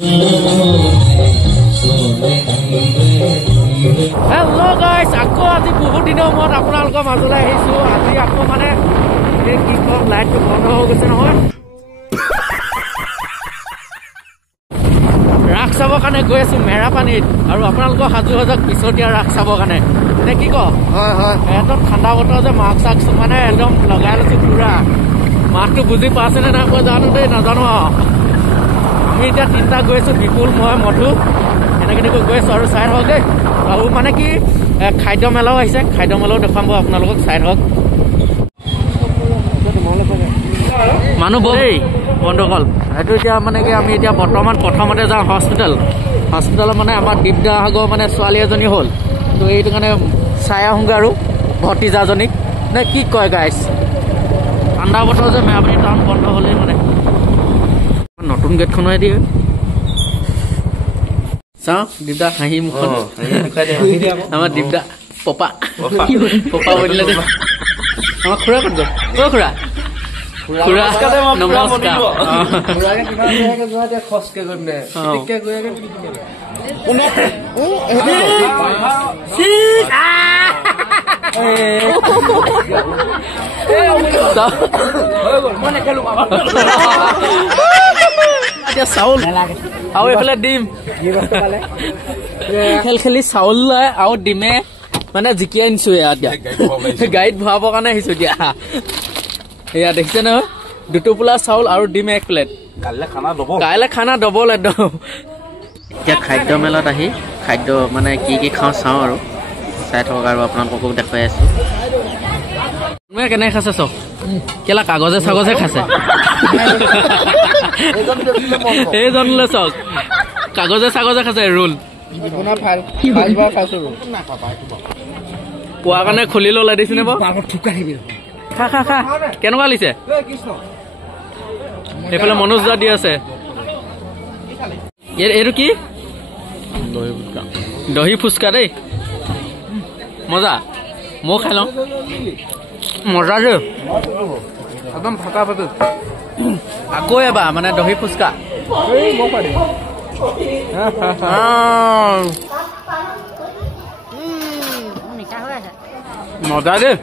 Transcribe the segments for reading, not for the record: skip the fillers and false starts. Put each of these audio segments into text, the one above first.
Hello guys আকৌ আজি বহুত দিনৰ মূৰত আপোনালোকৰ মাজলৈ আহিছো আজি আকৌ মানে এই কি কম লাইটটো বন্ধ হৈ গৈছে নহয় ৰাখ চাবৰ কাৰণে গৈ আছো মেৰাপানীত আৰু আপোনালোকৰ হাজু হাজক পিছতীয়া ৰাখ চাবৰ কাৰণে নে কি কয় হয় হয় একদম ঠাণ্ডা বতৰ যে মাস্ক চাস্ক মানে একদম লগাই লৈছো পুৰা মাছটো বুজি পাইছে নে নাই মই জানো দেই নাজানো আমি এতিয়া তিনিটা গৈ আছো বিপুল মই মধু এনেকৈ গৈ আছো আৰু চাই থাকক দেই আৰু মানে কি খাদ্য মেলাও আহিছে খাদ্য মেলাও দেখাম আপোনালোকক চাই থাকক মানুহ দেই বন্ধুসকল সেইটো এতিয়া মানে কি আমি এতিয়া বৰ্তমান প্ৰথমতে যাওঁ হস্পিটেলত মানে আমাৰ দীপদাগৰ মানে ছোৱালী এজনী হ'ল তো এইটো কাৰণে চাই আহোঁগৈ আৰু ভতিজাজনীক নে কি কয় গাইছ ঠাণ্ডা বতৰ যে মেৰাপানী টাউন বন্ধ হ'লেই মানে নতুন গেটখনহে দিয়ে চাওঁ দীপদা হাঁহি মুখত আমাৰ দীপদা পপা বনিলে দে আমাৰ খুৰা ক'ত গ'ল অ' খুৰা নমস্কাৰ চাউল আৰু এইফালে ডিম খেল খেলি চাউল লয় আৰু ডিমে মানে জিকিয়াই আনিছো এতিয়া গাড়ীত ভৰাবৰ কাৰণে আহিছো এতিয়া এয়া দেখিছে নহয় দুটোপোলা চাউল আৰু ডিম এক প্লেট কাইলৈ খানা ডবল একদম এতিয়া খাদ্য মেলাত আহি খাদ্য মানে কি কি খাওঁ চাওঁ আৰু চাই থাকক আৰু আপোনালোককো দেখুৱাই আছো কেনেকৈ খাইছে চক কেলা কাগজে চাগজে খাইছে এইজনলৈ চক কাগজে চাগজে খাইছে ৰোল পোৱাৰ কাৰণে খুলি ওলাই দিছেনে বাৰু খা খা খা কেনেকুৱা লাগিছে এইফালে মনোজ দা দি আছে এইটো কি দহি ফুচকা দেই মজা মই খাই লওঁ মজা দেই একদম ফাটা ফাটো আকৌ এবাৰ মানে দহি ফুচকা মজা দেই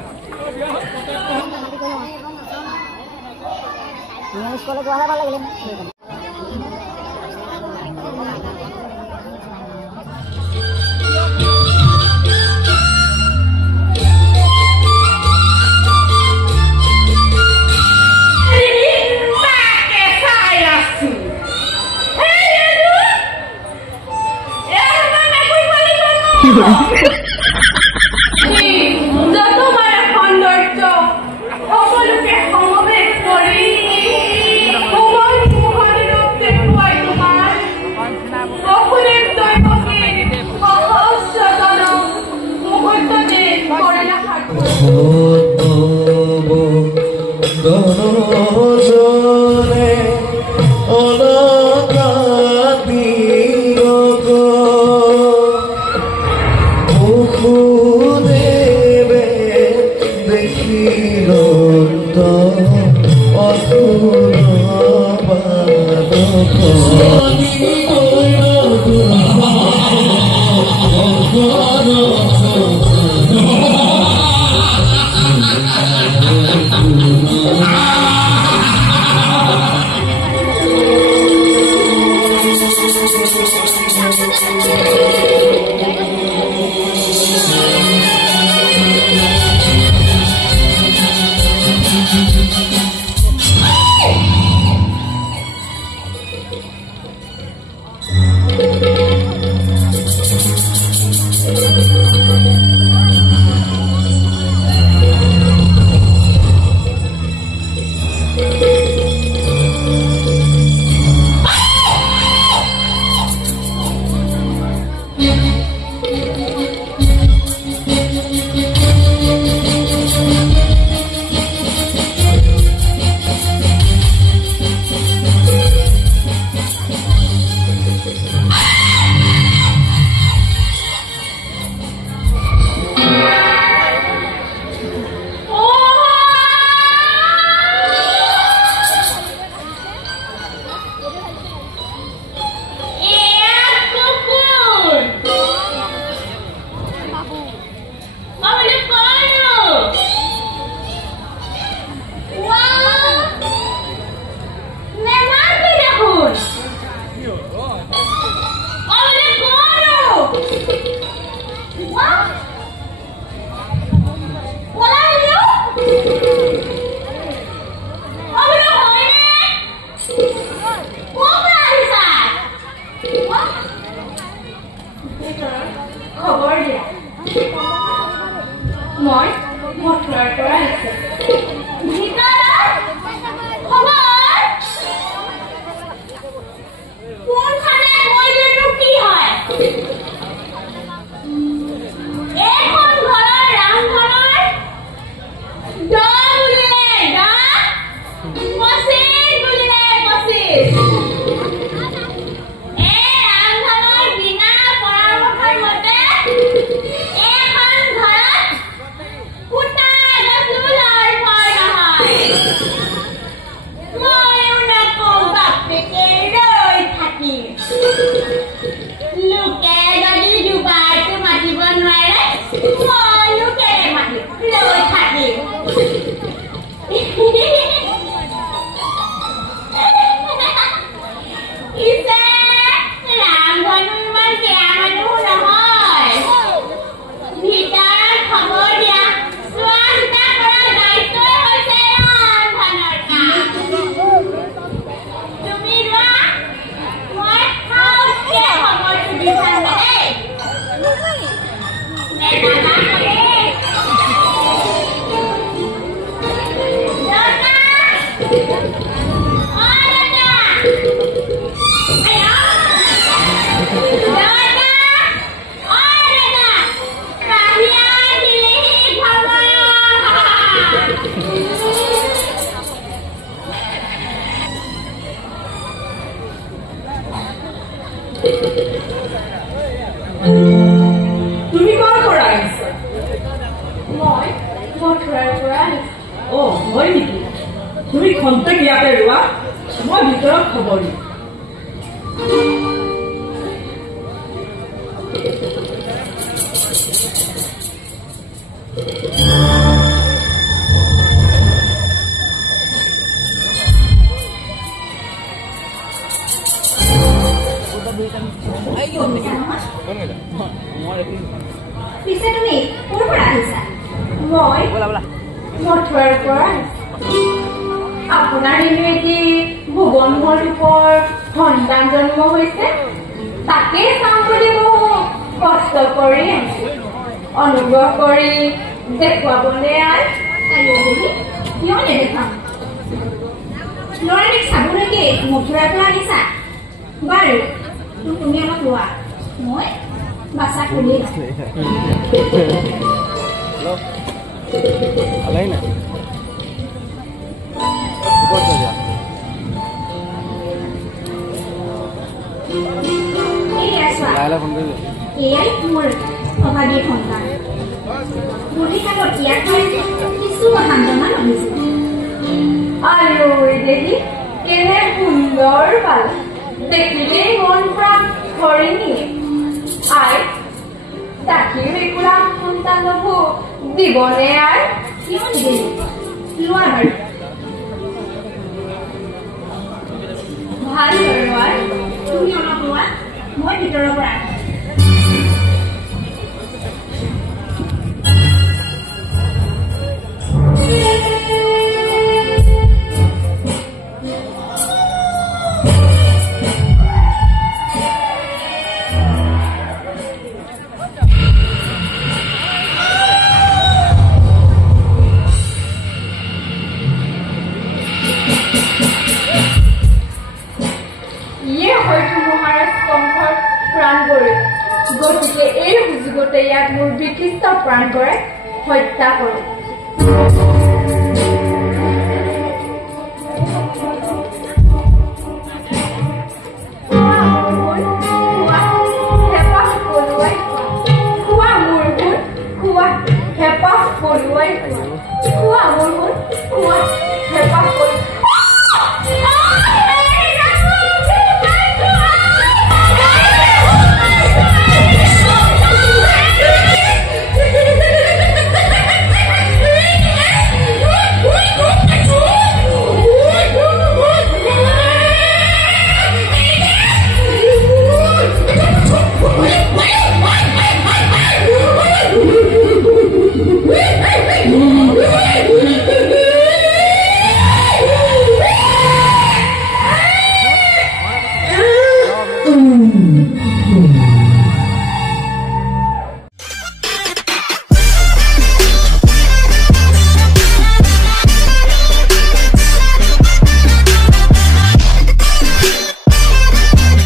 তুমি কৰ পৰা আহিছা? মই মথুৰাৰ পৰা আহিছো। অ হয় নেকি? তুমি খন্তেক ইয়াতে ৰোৱা, মই ভিতৰত খবৰ দিম। পিছে তুমি ক'ৰ পৰা আহিছা? মই মথুৰাৰ পৰা আহিছো। আপোনাৰ এটি ভুৱন ৰূপৰ সন্তান জন্ম হৈছে, তাকে চাম বুলি মোক কষ্ট কৰি আহিছো। অনুগ্ৰহ কৰি দেখুৱাবনে? কিয় নেদেখাম? ল'ৰাটিক চাবলৈকে মথুৰাৰ পৰা আহিছা? বাৰু তুমি আমাক লোৱা, মই বাচা খুলি এয়াই মোৰ অভাগী সন্তান। বুঢ়ীকালত ইয়াত কিছু সান্তনা আহিছিল। আৰু দেখি কেনে সুন্দৰ পাল, দেখিলেই মন প্ৰাণ ভৰি নিয়ে। আই তাকিৰ একুৰা সন্তান নহো দিবনে? আই কিয় নিদিব? লোৱা বাৰু, ভাল বাৰু। আই তুমি অলপ লোৱা, মই ভিতৰৰ পৰা গতিকে এই সুযোগতে ইয়াক মোৰ বিকৃষ্ট প্ৰাণ কৰে হত্যা কৰোঁ।